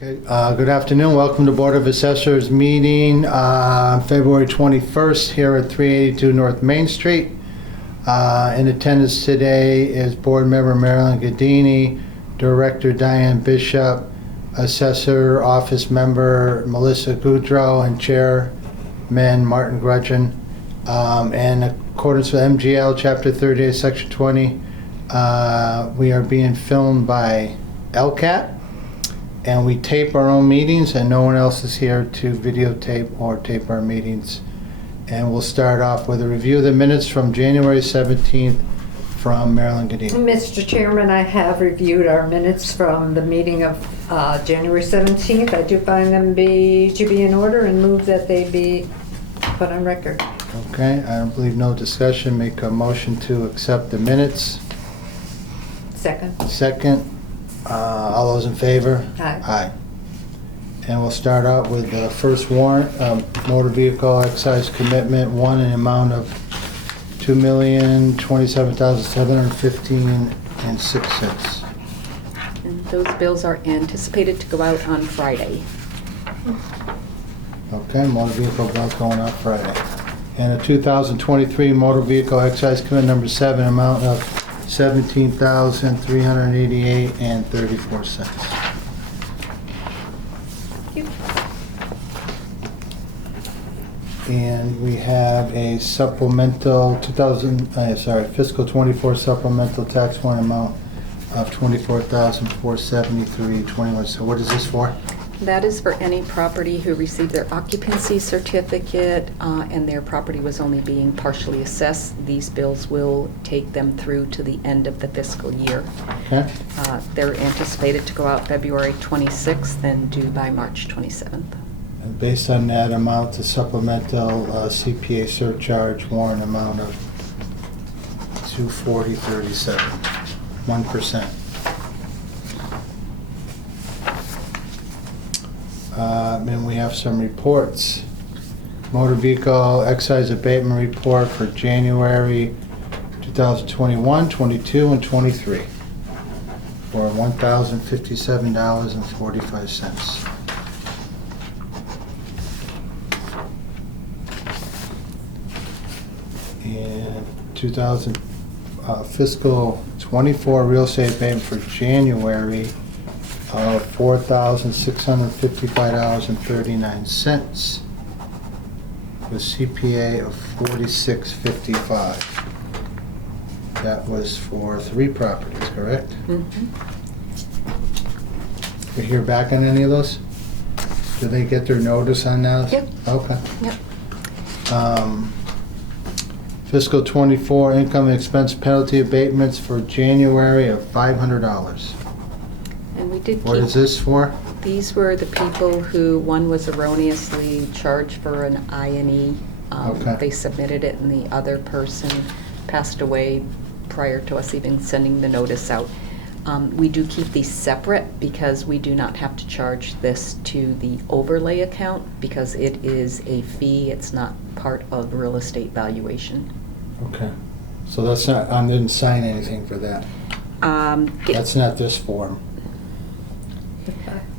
Okay, good afternoon. Welcome to Board of Assessors meeting February 21st here at 382 North Main Street. In attendance today is Board Member Marilyn Gadini, Director Diane Bishop, Assessor Office Member Melissa Goudreau, and Chairman Martin Grudgeon. In accordance with MGL Chapter 38, Section 20, we are being filmed by LCAT. And we tape our own meetings, and no one else is here to videotape or tape our meetings. And we'll start off with a review of the minutes from January 17th from Marilyn Gadini. Mr. Chairman, I have reviewed our minutes from the meeting of January 17th. I do find them to be in order and move that they be put on record. Okay, I don't believe no discussion. Make a motion to accept the minutes. Second. Second. All those in favor? Aye. Aye. And we'll start out with the first warrant, motor vehicle excise commitment, one in an amount of $2,027,715 and 6 cents. And those bills are anticipated to go out on Friday. Okay, motor vehicle bill going out Friday. And a 2023 motor vehicle excise commitment number 7, amount of $17,388 and 34 cents. And we have a supplemental fiscal 24 supplemental tax warrant amount of $24,473.21. So what is this for? That is for any property who received their occupancy certificate and their property was only being partially assessed. These bills will take them through to the end of the fiscal year. Okay. They're anticipated to go out February 26th and due by March 27th. And based on that amount, the supplemental CPA surcharge warrant amount of $240.37, 1%. And we have some reports. Motor vehicle excise abatement report for January 2021, 22, and 23 for $1,057.45. And fiscal 24 real estate abatement for January of $4,655.39 with CPA of $46.55. That was for 3 properties, correct? Mm-hmm. We hear back on any of those? Did they get their notice on that? Yep. Okay. Yep. Fiscal 24 income and expense penalty abatements for January of $500. And we did What keep, is this for? these were the people who, one was erroneously charged for an I&E. Okay. They submitted it and the other person passed away prior to us even sending the notice out. We do keep these separate because we do not have to charge this to the overlay account because it is a fee, it's not part of real estate valuation. Okay. So that's not, I didn't sign anything for that. That's not this form.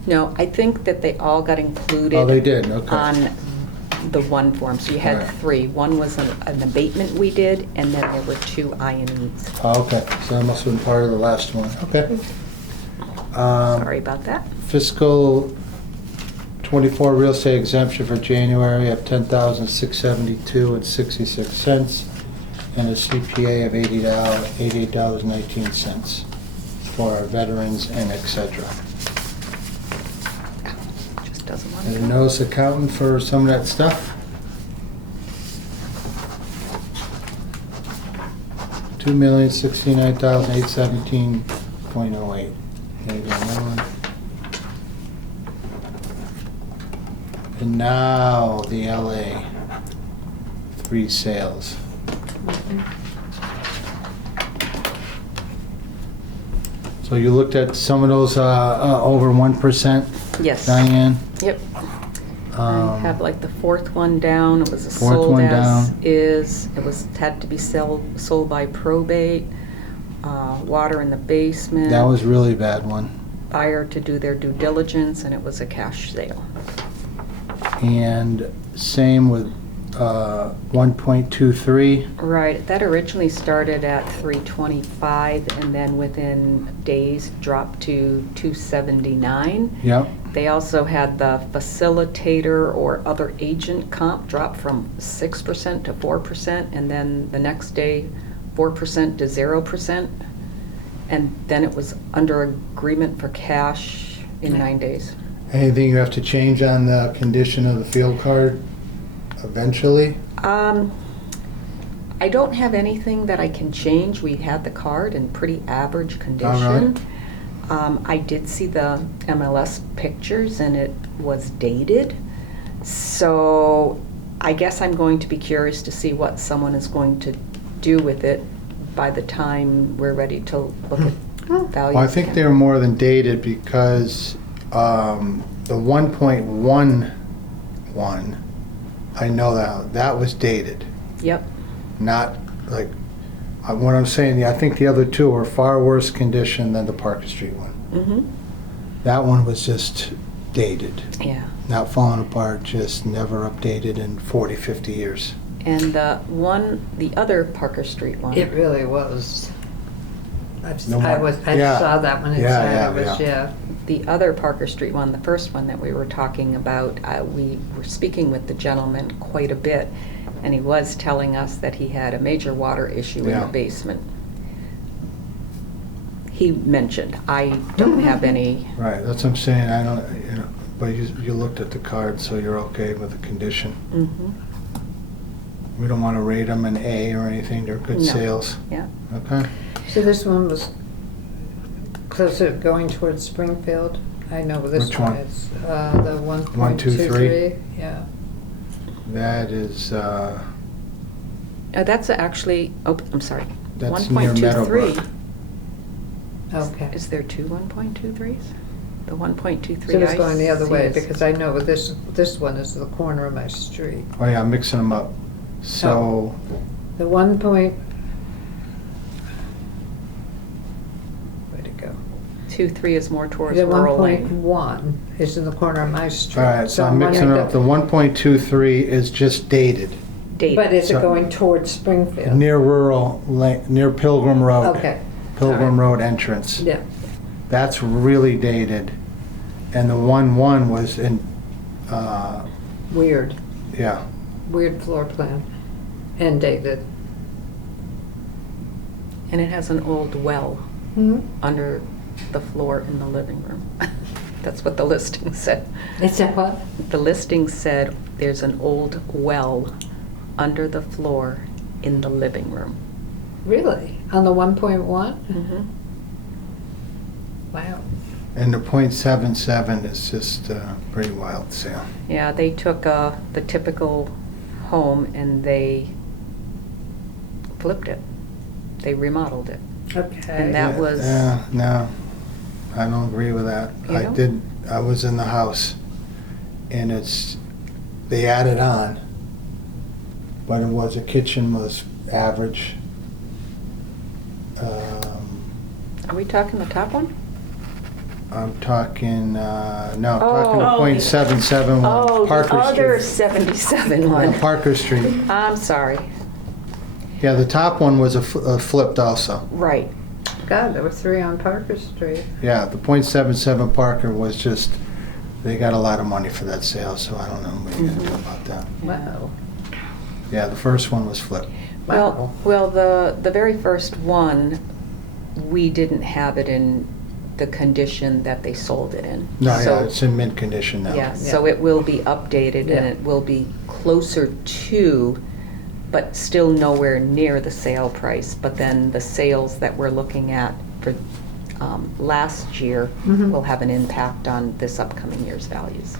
No, I think that they all got included. Oh, they did, okay. On the one form. So you had Right. 3. One was an abatement we did, and then there were 2 I&Es. Oh, okay. So that must have been part of the last one. Okay. Sorry about that. Fiscal 24 real estate exemption for January of $10,672 and 66 cents, and a CPA of $88.19 for our veterans and etc. Just doesn't want And a to. notice accountant for some of that stuff. $2,069,817.08. There you go, that one. And now the LA 3 sales. So you looked at some of those over 1%, Yes. Diane? Yep. I have like the 4th one down. It was a Fourth sold one as down. is. It was had to be sold by probate. Water in the basement. That was really bad one. buyer to do their due diligence, and it was a cash sale. And same with 1.23. Right, that originally started at 325, and then within days dropped to 279. Yep. They also had the facilitator or other agent comp drop from 6% to 4%, and then the next day 4% to 0%. And then it was under agreement for cash in 9 days. Anything you have to change on the condition of the field card eventually? I don't have anything that I can change. We had the card in pretty average condition. I did see the MLS pictures and it was dated. So I guess I'm going to be curious to see what someone is going to do with it by the time we're ready to look at values. Well, I think they're more than dated because the 1.11, I know that was dated. Yep. Not like, what I'm saying, I think the other two are far worse condition than the Parker Street one. Mm-hmm. That one was just dated, Yeah. not falling apart, just never updated in 40, 50 years. And the other Parker Street one. It really was. I Yeah. saw that when it Yeah, was, yeah. The other Parker Street one, the first one that we were talking about, we were speaking with the gentleman quite a bit, and he was telling us that he had a major water issue in Yeah. the basement. He mentioned, I don't have any, Right, that's what I'm saying, I don't, but you looked at the card, so you're okay with the condition. mhm, We don't want to rate them an A or anything, they're good No. sales. yeah. Okay? So this one was closer going towards Springfield. I know this Which one one? is, the 1.23. 123? Yeah. That is, That's actually, I'm sorry. That's near 1.23. Meadowbrook. Okay. Is there two 1.23s? The 1.23 So it's going the other way is- because I know this one is the corner of my street. oh yeah, I'm mixing them up. So, The 1 point. Where'd it go? 2.3 is more towards The rural lane. 1.1 is in the corner of my street. all right, so I'm mixing up, the 1.23 is just dated, Date. But is it So- going towards Springfield? near rural, near Pilgrim Road. Okay. Pilgrim All Road entrance. Yeah. That's really dated. And the 1.1 was in, Weird. yeah, Weird floor plan. And dated. And it has an old well Hmm? under the floor in the living room. That's what the listing said. Is that what? The listing said there's an old well under the floor in the living room. Really? On the 1.1? Mm-hmm. Wow. and the .77 is just pretty wild sale. Yeah, they took the typical home and they flipped it. They remodeled it. Okay. And that was- Yeah, no, I don't agree with that. You I was in the house, and they added on, but the kitchen was average. Are we talking the top one? I'm talking, no, I'm Oh. talking Oh, the .77 one, Parker the other Street. 77 one. Parker Street. I'm sorry. Yeah, the top one was flipped also. Right. God, there were 3 on Parker Street. Yeah, the .77 Parker was just, they got a lot of money for that sale, so I don't know what you're gonna do about that. Wow. Yeah, the first one was flipped. Wow. Well, the very first one, we didn't have it in the condition that they sold it in. No, So- yeah, it's in mint condition now. Yeah, so it will be updated and Yeah. it will be closer to, but still nowhere near the sale price. But then the sales that we're looking at for last year Mhm. will have an impact on this upcoming year's values.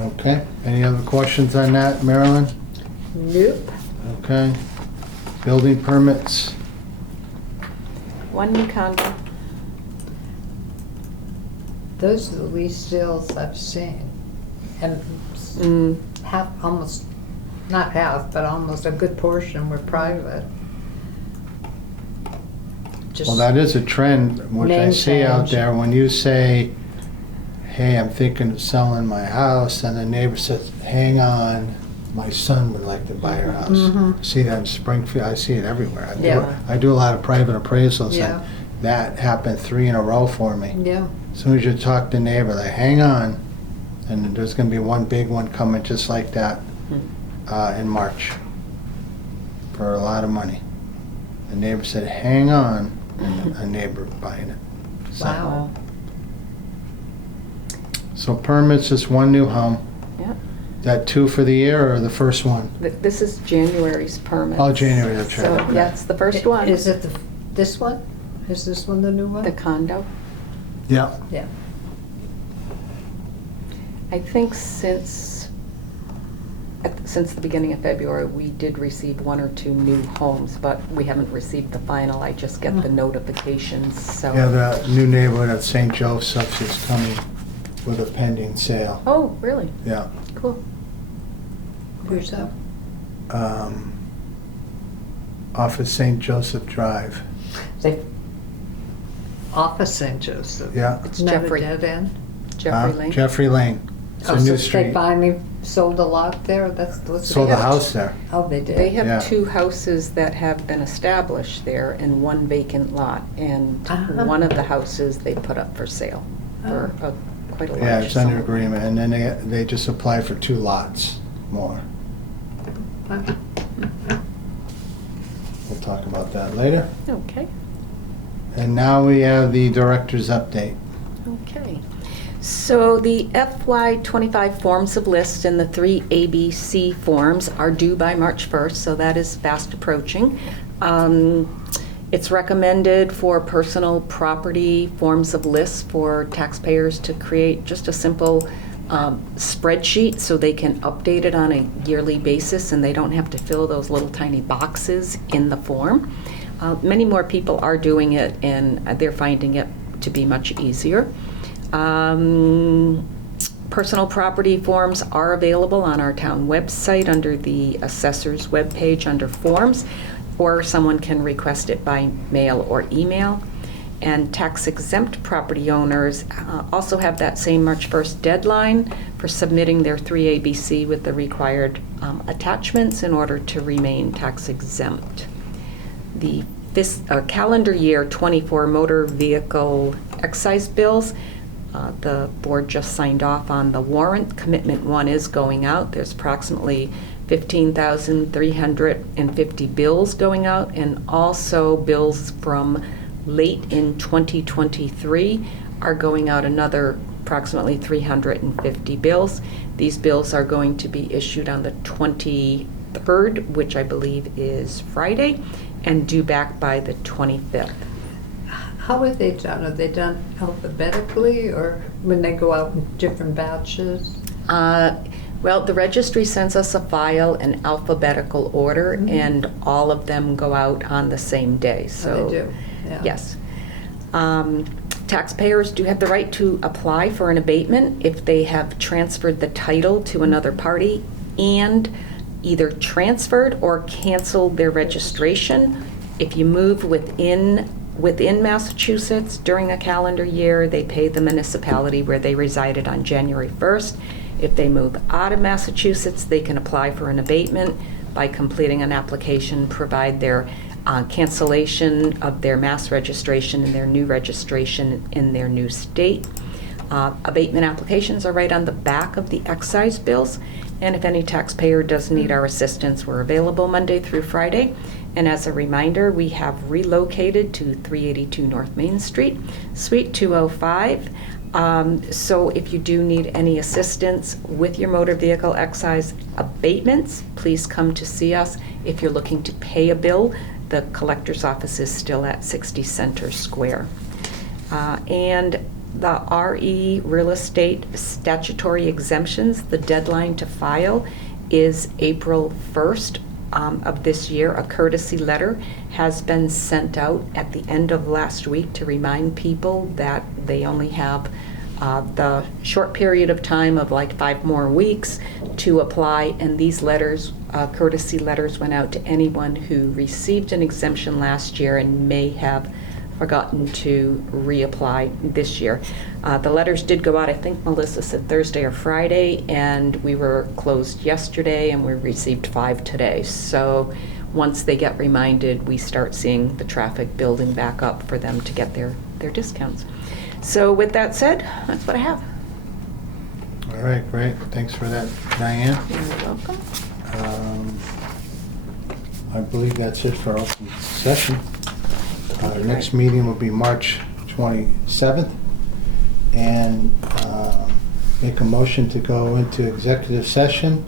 Okay, any other questions on that, Marilyn? Nope. Okay. Building permits, One new condo. Those are the least sales I've seen. And half, almost, not half, but almost a good portion were private. just. Well, that is a trend, which I Name see out change. there. When you say, hey, I'm thinking of selling my house, and the neighbor says, hang on, my son would like to buy your house. Mhm. See that in Springfield, I see it everywhere. Yeah. I do a lot of private appraisals, Yeah. and that happened 3 in a row for me. Yeah, As soon as you talk to neighbor, they hang on, and there's gonna be one big one coming just like that in March for a lot of money. The neighbor said, hang on, and a neighbor buying it. So- wow. So permits is 1 new home. Yeah. Is that 2 for the year or the first one? This is January's permit. Oh, January, that's right. So, Okay. yeah, it's the first one. Is it this one? Is this one the new one? The condo. Yeah. Yeah. I think since the beginning of February, we did receive 1 or 2 new homes, but we haven't received the final. I just get the notifications, so. Yeah, the new neighborhood at St. Joseph's is coming with a pending sale. Oh, really? Yeah. Cool. Where's that? Off of St. Joseph Drive. They, off of St. Joseph. Yeah. It's Not a Jeffrey. dead end? Jeffrey Lane. Jeffrey Lane. It's Oh, a so new they street. finally sold a lot there? That's what's. Sold a house there. Oh, they did? They have Yeah. 2 houses that have been established there and 1 vacant lot. And Uh-huh. one of the houses they put up for sale for quite a large Yeah, it's under sum. agreement, and then they just applied for 2 lots more. Wow. We'll talk about that later. Okay. And now we have the director's update. Okay. So the FY25 forms of list and the 3 ABC forms are due by March 1st, so that is fast approaching. It's recommended for personal property forms of lists for taxpayers to create just a simple spreadsheet so they can update it on a yearly basis and they don't have to fill those little tiny boxes in the form. Many more people are doing it and they're finding it to be much easier. Personal property forms are available on our town website under the Assessors webpage under Forms, or someone can request it by mail or email. And tax-exempt property owners also have that same March 1st deadline for submitting their 3ABC with the required attachments in order to remain tax-exempt. The calendar year 24 motor vehicle excise bills, the board just signed off on the warrant. Commitment 1 is going out. There's approximately 15,350 bills going out, and also bills from late in 2023 are going out, another approximately 350 bills. These bills are going to be issued on the 23rd, which I believe is Friday, and due back by the 25th. How are they done? Are they done alphabetically or when they go out in different batches? Well, the registry sends us a file in alphabetical order, and all of them go out on the same day. So Oh, they do? Yeah. Yes. Taxpayers do have the right to apply for an abatement if they have transferred the title to another party and either transferred or canceled their registration. If you move within Massachusetts during a calendar year, they pay the municipality where they resided on January 1st. If they move out of Massachusetts, they can apply for an abatement by completing an application, provide their cancellation of their mass registration and their new registration in their new state. Abatement applications are right on the back of the excise bills, and if any taxpayer does need our assistance, we're available Monday through Friday. And as a reminder, we have relocated to 382 North Main Street, Suite 205. So if you do need any assistance with your motor vehicle excise abatements, please come to see us. If you're looking to pay a bill, the collector's office is still at 60 Center Square. And the RE real estate statutory exemptions, the deadline to file is April 1st of this year. A courtesy letter has been sent out at the end of last week to remind people that they only have the short period of time of like 5 more weeks to apply, and these letters, courtesy letters, went out to anyone who received an exemption last year and may have forgotten to reapply this year. The letters did go out, I think Melissa said Thursday or Friday, and we were closed yesterday, and we received 5 today. So once they get reminded, we start seeing the traffic building back up for them to get their discounts. So with that said, that's what I have. All right, great. Thanks for that, Diane. You're welcome. I believe that's it for open session. Our next meeting will be March 27th. And make a motion to go into executive session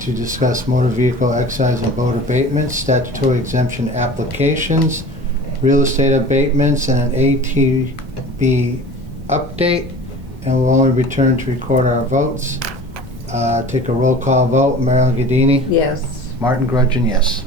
to discuss motor vehicle excise and boat abatements, statutory exemption applications, real estate abatements, and an ATB update. And we'll only return to record our votes. Take a roll call vote. Marilyn Gadini? Yes. Martin Grudgeon, yes.